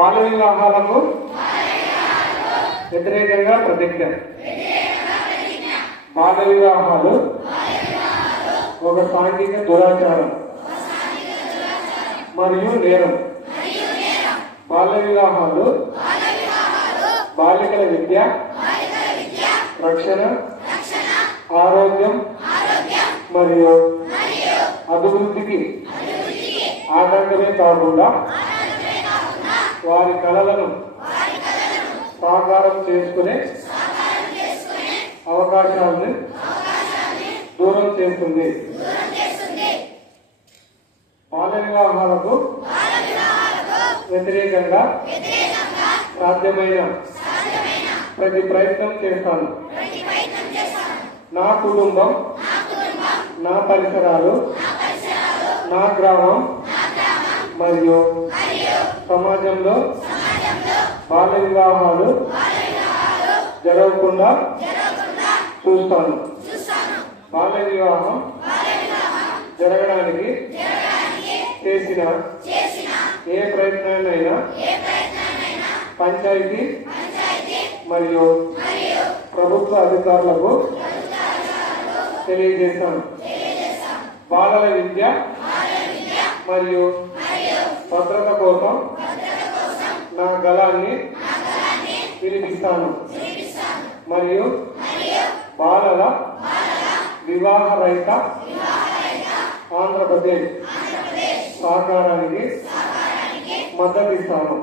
బాల వివాహాలకు వ్యతిరేకంగా ప్రతిజ్ఞ. బాల వివాహాలు ఒక సాంఘిక దురాచారం మరియు నేరం. బాల వివాహాలు బాలికల విద్య, రక్షణ, ఆరోగ్యం మరియు అభివృద్ధికి ఆటంకమే కాకుండా వారి కళలను సాకారం చేసుకునే అవకాశాలను దూరం చేస్తుంది. బాల వివాహాలకు వ్యతిరేకంగా సాధ్యమైన ప్రతి ప్రయత్నం చేస్తాను. నా కుటుంబం, నా పరిసరాలు, నా గ్రామం మరియు సమాజంలో బాల వివాహాలు జరగకుండా చూస్తాను. బాల వివాహం జరగడానికి చేసిన ఏ ప్రయత్నాన్నైనా పంచాయతీ మరియు ప్రభుత్వ అధికారులకు తెలియజేస్తాను. బాలల విద్య మరియు భద్రత కోసం నా గళాన్ని వినిపిస్తాను మరియు బాలల వివాహ రహిత ఆంధ్రప్రదేశ్ సహకారానికి మద్దతిస్తాను.